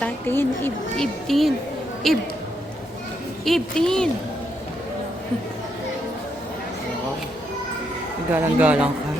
Tingin, tingin. Tingin. Galang-galang ka.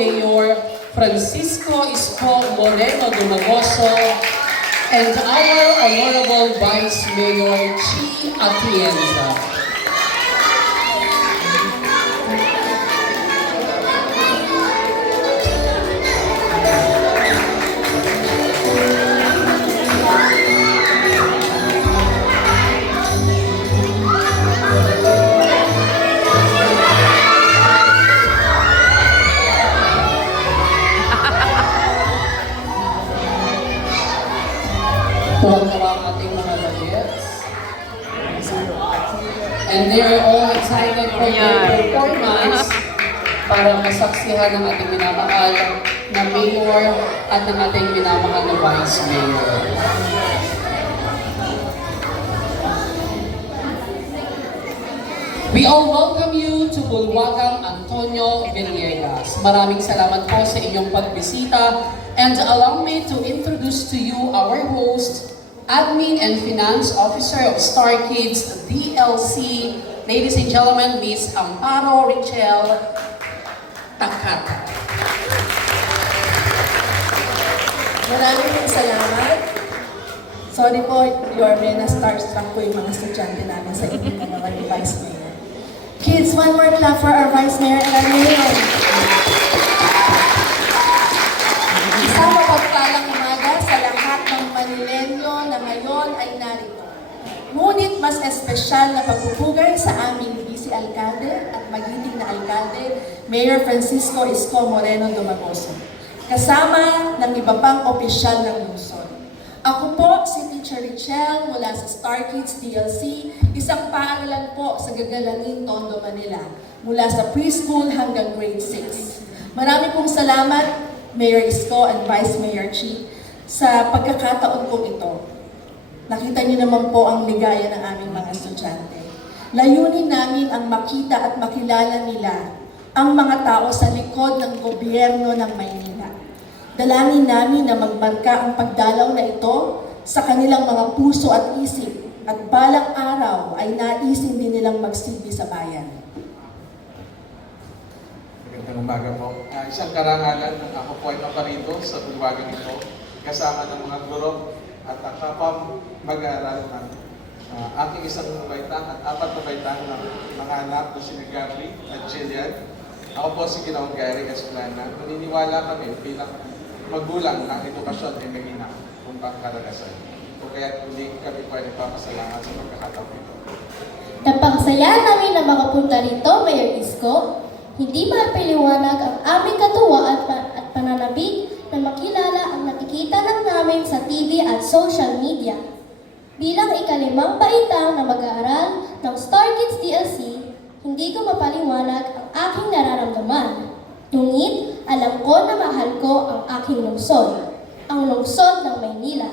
Mayor Francisco Isko Moreno Dumagoso and our Honorable Vice Mayor Chi Atienza. Tuwag-tuwa ang ating mga bagets. And they are all excited for their performance para masaksihan ang ating minamahal na mayor at ang ating minamahal na vice mayor. We all welcome you to Bulwagang Antonio Villegas. Maraming salamat po sa inyong pagbisita. And allow me to introduce to you our host, Admin and Finance Officer of Star Kids DLC, ladies and gentlemen, Ms. Amparo Richel Takata. Maraming salamat. Sorry po, Yorme, na starstruck po yung mga estudyante namin sa inyo na mga Vice Mayor. Kids, one more clap for our Vice Mayor and our Mayor. Isang mapagpalang umaga sa lahat ng Manilenyo na ngayon ay narito. Ngunit mas espesyal na pagpupugay sa aming Vice Alcalde at magiting na Alcalde, Mayor Francisco Isko Moreno Dumagoso, kasama ng iba pang opisyal ng lungsod. Ako po si Teacher Richel mula sa Star Kids DLC, isang paaralan po sa Gagalangin, Tondo, Manila, mula sa preschool hanggang grade 6. Marami pong salamat, Mayor Isko and Vice Mayor Chi, sa pagkakataon kong ito. Nakita niyo naman po ang ligaya ng aming mga estudyante. Layunin namin ang makita at makilala nila ang mga tao sa likod ng gobyerno ng Maynila. Dalangin namin na magmarka ang pagdalaw na ito sa kanilang mga puso at isip at balang araw ay naisin din nilang magsilbi sa bayan. Magandang umaga po. Isang karangalan ng ako po ay naparito sa bulwagan ito kasama ng mga guro at kapwa mag-aaral ng aking isang baitang at apat na baitang ng mga anak na si Gabri at Jillian. Ako po si Ginoong Gary Esplana. Naniniwala kami bilang magulang ng edukasyon ay mahina kung pangkaragasan. Kaya hindi kami po ay nagpapasalamat sa pagkakataon ito. Napangsaya namin na makapunta rito, Mayor Isko. Hindi mapiliwanag ang aming katuwa at pananabik na makilala ang nakikita lang namin sa TV at social media. Bilang ikalimang baitang na mag-aaral ng Star Kids DLC, hindi ko mapaliwanag ang aking nararamdaman. Ngunit alam ko na mahal ko ang aking lungsod, ang lungsod ng Maynila.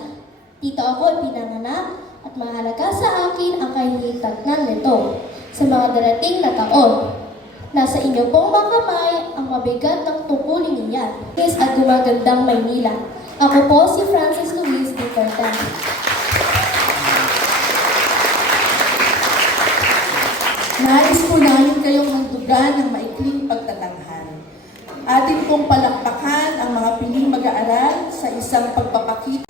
Dito ako ipinanganak at mahalaga sa akin ang kahihitatnan nito sa mga darating na taon. Nasa inyo pong mga kamay ang mabigat ng tungkulin niyan. Miss at gumagandang Maynila. Ako po si Francis Luis de Cortan. Nais po namin kayong magdugan ng maikling pagtatanghal. Atin pong palakpakan ang mga piling mag-aaral sa isang pagpapakita.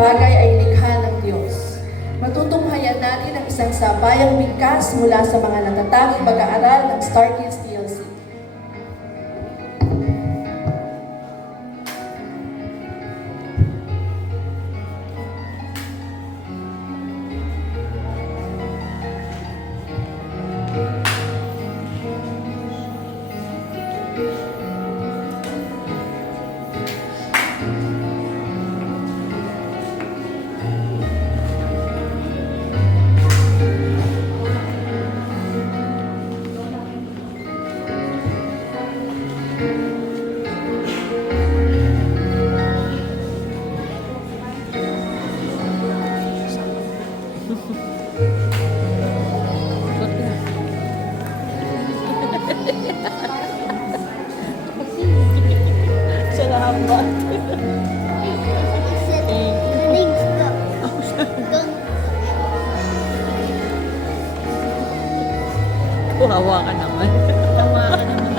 bagay ay likha ng Diyos. Matutunghayan natin ang isang sabayang bigkas mula sa mga natatanging mag-aaral ng Star Kids TLC. Salamat. Hawa ka naman. Hawa ka naman.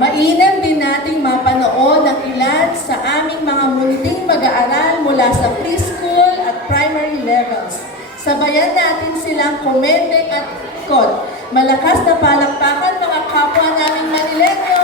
Mainam din nating mapanood ang ilan sa aming mga munting mag-aaral mula sa preschool at primary levels. Sabayan natin silang commenting at ikot. Malakas na palakpakan mga kapwa naming Manilenyo!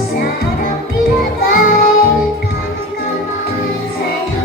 Sa harap ilagay, sa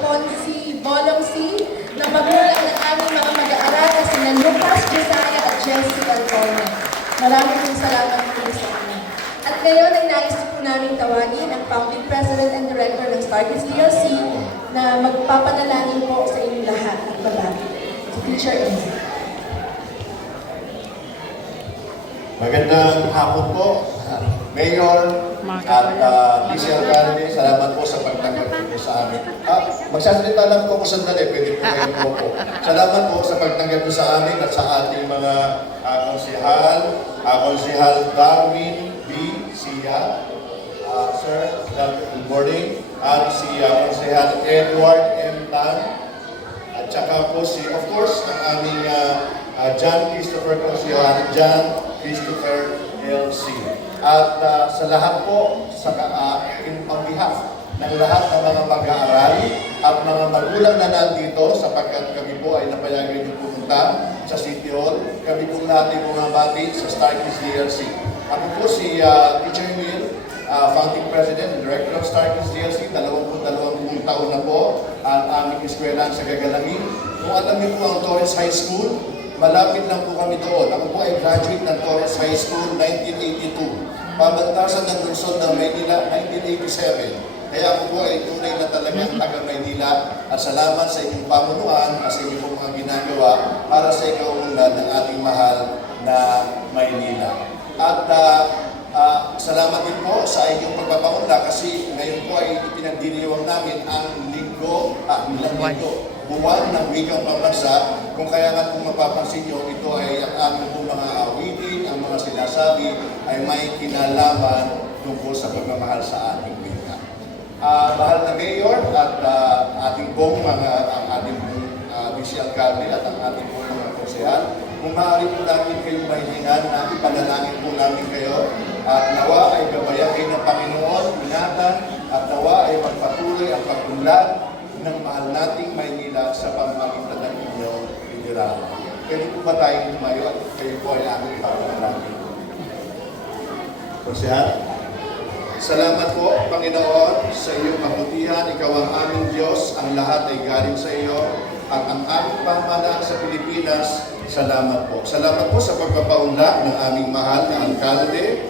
Consi Bolongsi, na magulang ng aming mga mag-aaral na sina Lucas, Josiah at Jessie Alcona. Maraming pong salamat po sa inyo. At ngayon ay nais po namin tawagin ang Founding President and Director ng Starkids DLC na magpapanalangin po sa inyong lahat at babati. Si Teacher Enzo. Magandang hapon po, Mayor at Vice Alcalde. Salamat po sa pagtanggap po sa amin. Magsasalita lang po ako sandali, pwede po kayo po. Salamat po sa pagtanggap po sa amin at sa ating mga konsehal Darwin B. Sia, Sir, good morning, at si konsehal Edward M. Tan, at saka po si, of course, ang aming John Christopher Konsehal, John Christopher LC. At sa lahat po, on behalf ng lahat ng mga mag-aaral at mga magulang na nandito, sapagkat kami po ay napayagan yung pumunta sa City Hall, kami po natin bumabati sa Starkids DLC. Ako po si Teacher Will, Founding President and Director of Starkids DLC, 22 taon na po ang aming eskwelahan sa Gagalangin. Kung alam niyo po ang Torres High School, malapit lang po kami doon. Ako po ay graduate ng Torres High School 1982. Pamantasan ng lungsod ng Maynila 1987. Kaya ako po ay tunay na talagang taga-Maynila at salamat sa inyong pamunuan at sa inyong mga ginagawa para sa ikaunlad ng ating mahal na Maynila. At salamat din po sa inyong pagpapaunla kasi ngayon po ay ipinagdiriwang namin ang buwan ng wikang pambansa. Kung kaya nga kung mapapansin nyo, ito ay ang aming po mga awitin, ang mga sinasabi ay may kinalaman tungkol sa pagmamahal sa ating wika. Mahal na Mayor at ating pong Vice Alcalde at ang ating pong mga konsehal, kung maaari po namin kayong mahilingan na ipanalangin po namin kayo at nawa ay gabayan kayo ng Panginoon, ingatan at nawa ay magpatuloy ang pagtunlad ng mahal nating Maynila sa pamamagitan ng inyong liderado. Pwede po ba tayong tumayo at kayo po ay aming ipapanalangin? Konsehal? Salamat po, Panginoon, sa iyong kabutihan. Ikaw ang aming Diyos, ang lahat ay galing sa iyo. At ang aming pamahalaan sa Pilipinas, salamat po. Salamat po sa pagpapaunlak ng aming mahal na Alcalde,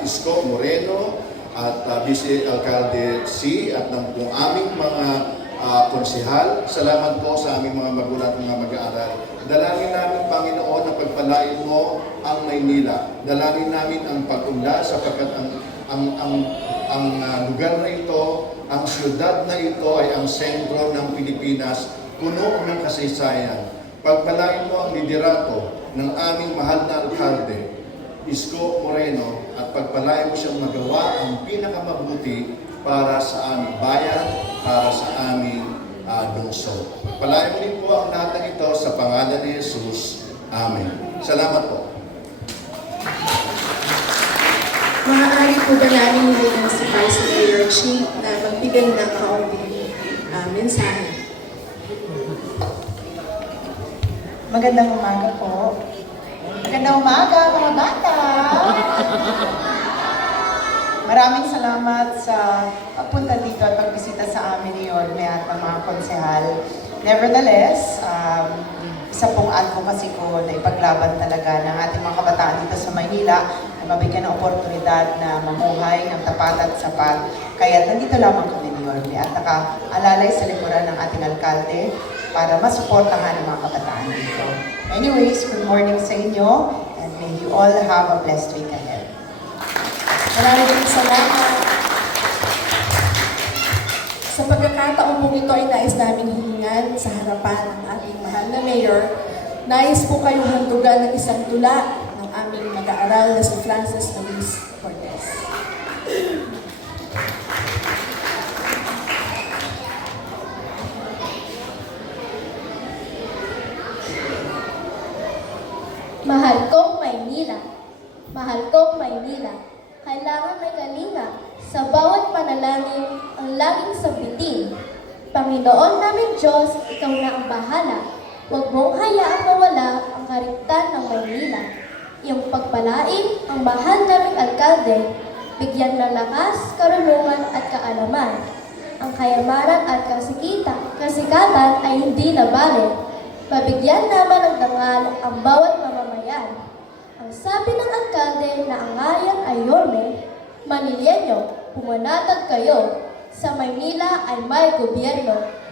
Isko Moreno, at Vice Alcalde C. at ng aming mga konsehal. Salamat po sa aming mga magulang at mga mag-aaral. Dalangin namin, Panginoon, na pagpalain mo ang Maynila. Dalangin namin ang pag-unlad sapagkat ang lugar na ito, ang siyudad na ito ay ang sentro ng Pilipinas, puno ng kasaysayan. Pagpalain mo ang liderato ng aming mahal na alkalde, Isko Moreno, at pagpalain mo siyang magawa ang pinakamabuti para sa aming bayan, para sa aming lungsod. Pagpalain mo din po ang lahat ng ito sa pangalan ni Jesus. Amen. Salamat po. Maaari po ba namin hilingan si Vice Mayor Chief na magbigay ng kaunting mensahe? Magandang umaga po. Magandang umaga, mga bata! Maraming salamat sa pagpunta dito at pagbisita sa amin ni Yorme at ang mga konsehal. Nevertheless, isa pong advocacy ko na ipaglaban talaga ng ating mga kabataan dito sa Maynila na mabigyan ng oportunidad na mamuhay ng tapat at sapat. Kaya nandito lamang kami ni Yorme at nakaalalay sa likuran ng ating alkalde para masuportahan ang mga kabataan dito. Anyways, good morning sa inyo and may you all have a blessed week ahead. Maraming salamat. Sa pagkakataon mong ito ay nais namin hilingan sa harapan ng ating mahal na Mayor. Nais po kayong handugan ng isang tula ng aming mag-aaral na si Francis Luis Cortez. Mahal kong Maynila, mahal kong Maynila. Kailangan may kalinga sa bawat panalangin ang laging sabitin. Panginoon namin Diyos, Ikaw na ang bahala. Huwag mong hayaang mawala ang kariptan ng Maynila. Iyong pagpalain ang mahal naming alkalde, bigyan ng lakas, karunungan at kaalaman. Ang kayamanan at kasikatan ay hindi na bale. Pabigyan naman ng dangal ang bawat mamamayan. Ang sabi ng alkalde na ang ngayon ay Yorme, Manilyenyo, pumanatag kayo. Sa Maynila ay may gobyerno.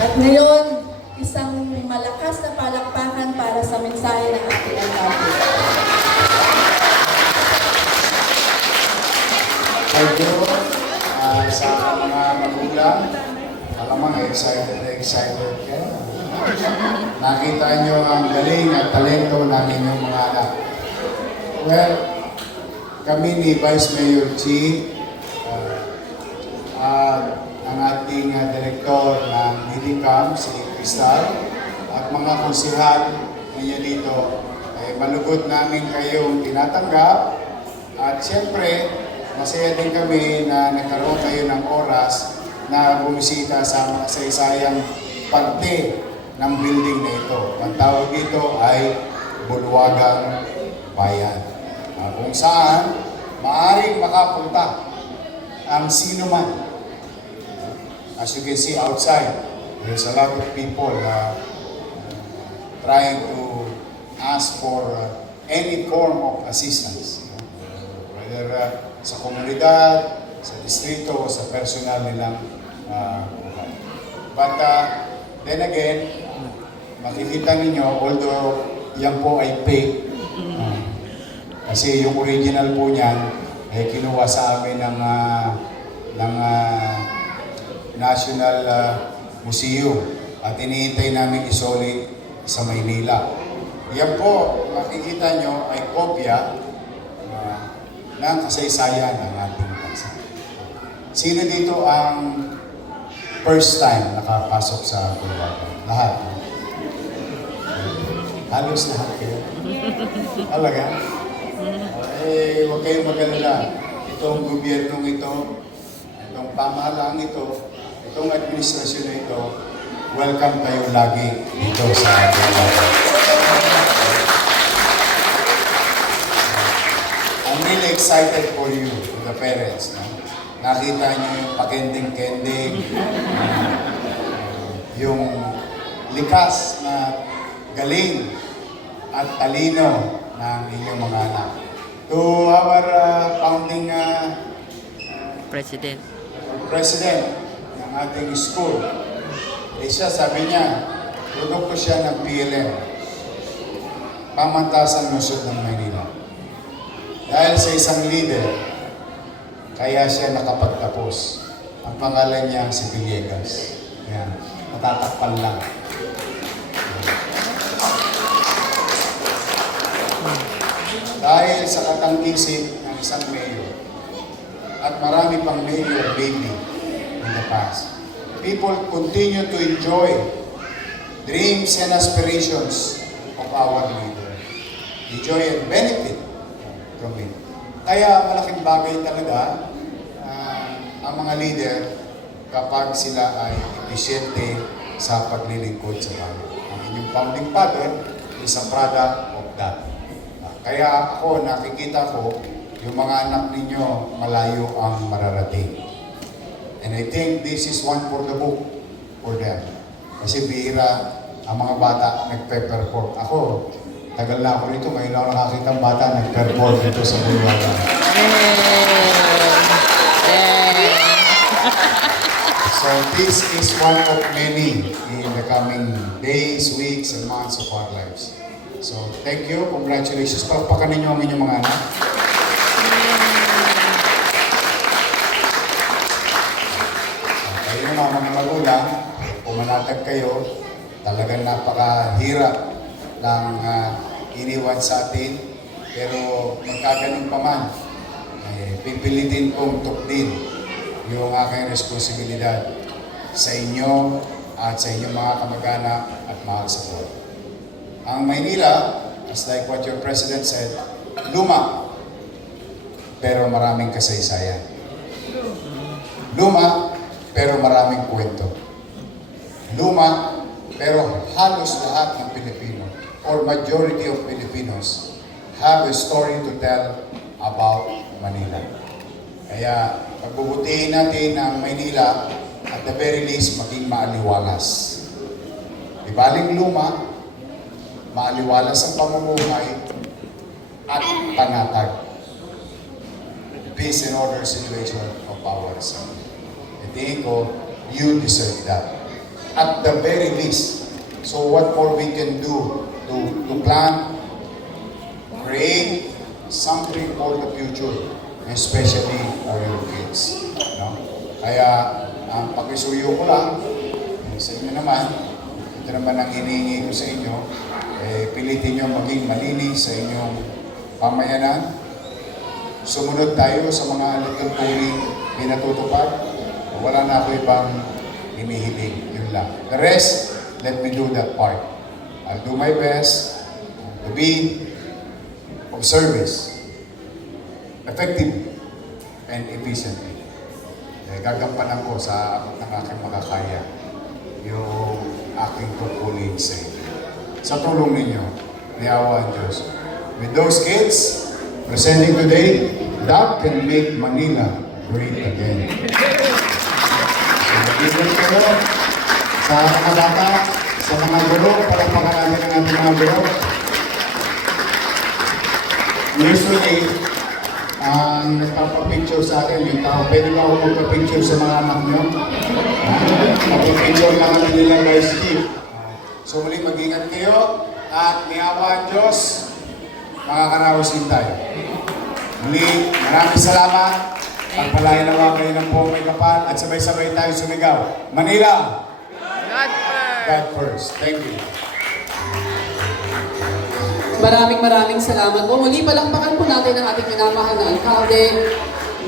At ngayon, isang malakas na palakpakan para sa mensahe ng ating alkalde. Thank you sa mga magulang. Alamang excited kayo. Nakita nyo ang galing at talento ng inyong mga anak. Well, kami ni Vice Mayor Chi at ang ating direktor ng Midicam, si Cristal, at mga konsihal ninyo dito, ay malugod namin kayong tinatanggap. At siyempre, masaya din kami na nagkaroon kayo ng oras na bumisita sa makasaysayang parte ng building na ito. Ang tawag dito ay Bulwagang Bayan. Kung saan, maaaring makapunta ang sino man. As you can see outside, there's a lot of people trying to ask for any form of assistance. Whether sa komunidad, sa distrito, o sa personal nilang buhay. But then again, makikita ninyo, although yan po ay fake, kasi yung original po niyan ay kinuha sa amin ng National Museum at iniintay namin isoli sa Maynila. Yan po, makikita nyo ay kopya ng kasaysayan ng ating bansa. Sino dito ang first time nakapasok sa Bulwagan? Lahat. Halos lahat kayo. Talaga? Huwag kayong mag-alala. Itong gobyernong ito, itong pamahalaan ito, itong administrasyon na ito, welcome kayo lagi dito sa Bulwagan. I'm really excited for you, the parents. No? Nakita niyo yung pakending-kending, yung likas na galing at talino ng inyong mga anak. To our founding president ng ating school, siya sabi niya, produkto siya ng PLM, Pamantasan Lungsod ng Maynila. Dahil sa isang leader, kaya siya nakapagtapos. Ang pangalan niya si Villegas. Yan, matatakpan lang. Dahil sa katang-isip ng isang mayor, at marami pang mayor lately in the past, people continue to enjoy dreams and aspirations of our leader. Enjoy and benefit from it. Kaya malaking bagay talaga ang mga leader kapag sila ay episyente sa paglilingkod sa bayan. Ang inyong founding father is a product of that. Kaya ako, nakikita ko, yung mga anak ninyo, malayo ang mararating. And I think this is one for the book for them. Kasi bihira ang mga bata nagpe-perform. Ako, tagal na ako rito, ngayon ako nakakita ang bata nag-perform dito sa Bulwagan. So this is one of many in the coming days, weeks, and months of our lives. So thank you, congratulations. Palakpakan ninyo ang inyong mga anak. lang, pumanatag kayo, talagang napakahirap ng iniwan sa atin. Pero magkagaling pa man, pipilitin kong tukdin yung aking responsibilidad sa inyo at sa inyong mga kamag-anak at mahal sa buhay. Ang Maynila, as like what your President said, luma, pero maraming kasaysayan. Luma, pero maraming kwento. Luma, pero halos lahat ng Pilipino, or majority of Filipinos, have a story to tell about Manila. Kaya pagbubutihin natin ang Maynila, at the very least, maging maaliwalas. Di baling luma, maaliwalas ang pamumuhay at panatag. Peace and order situation of our son. Tingin ko, you deserve that. At the very least. So what more we can do to plan, create something for the future, especially for your kids. No? Kaya, ang pag-isuyo ko lang, sa inyo naman, ito naman ang hinihingi ko sa inyo, pilitin nyo maging malinis sa inyong pamayanan. Sumunod tayo sa mga liturturing pinatutupad. Wala na ako ibang hinihiling. Yun lang. The rest, let me do that part. I'll do my best to be of service, effective and efficiently. Gagampanan ko sa abot ng aking makakaya yung aking tungkulin sa inyo. Sa tulong ninyo, ni awa ang Diyos. With those kids presenting today, that can make Manila great again. So, mag-ibig kayo sa mga bata, sa mga guro, palakpakan natin ang ating mga guro. Usually, ang nagpapapicture sa akin, yung tao, pwede ba ako magpapicture sa mga anak nyo? Magpapicture lang kami nila kay Steve. So muli mag-ingat kayo at ni awa ang Diyos, makakaraos din tayo. Muli, maraming salamat. Pagpalayan nawa kayo ng buong may kapal at sabay-sabay tayo sumigaw. Manila! God first. Thank you. Maraming salamat po. Muli palakpakan po natin ang ating minamahal na alkalde,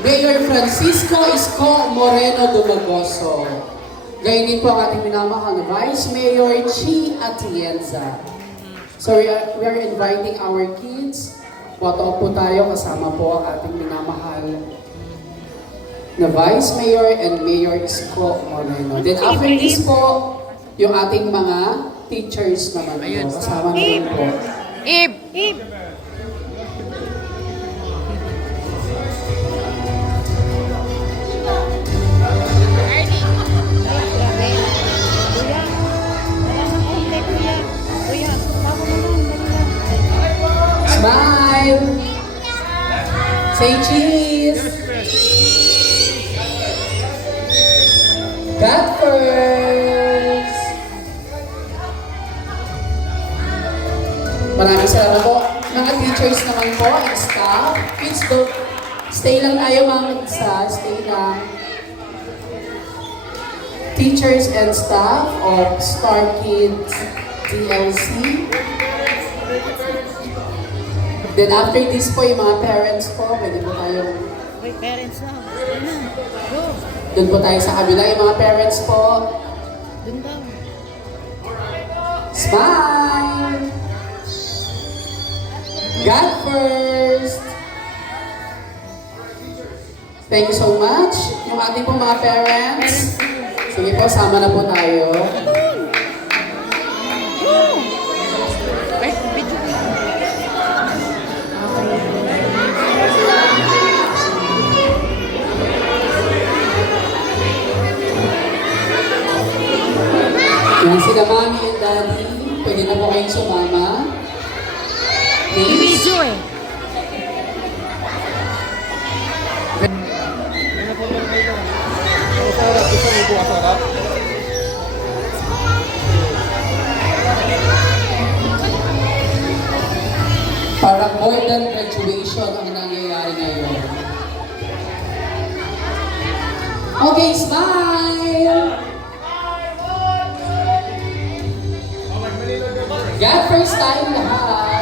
Mayor Francisco Isko Moreno Dumagoso. Gayon din po ang ating minamahal na Vice Mayor Chi Atienza. So we are inviting our kids. Photo po tayo kasama po ang ating minamahal na Vice Mayor and Mayor Isko Moreno. Then after this po, yung ating mga teachers naman po. Kasama naman po. Ib! Smile! Say cheese! God first! Maraming salamat po. Mga teachers naman po and staff, please go. Stay lang tayo mga isa. Stay lang. Teachers and staff of Star Kids DLC. Then after this po, yung mga parents po, pwede po tayo. Wait, parents na. Go. Doon po tayo sa kabila, yung mga parents po. Doon daw. Smile! God first! Thank you so much. Yung ating po mga parents. Sige po, sama na po tayo. Wait, video ko. Yan sila mami and daddy. Pwede na po kayong sumama. Please. Video eh. Parang more than graduation ang nangyayari ngayon. Okay, smile! God first time lahat.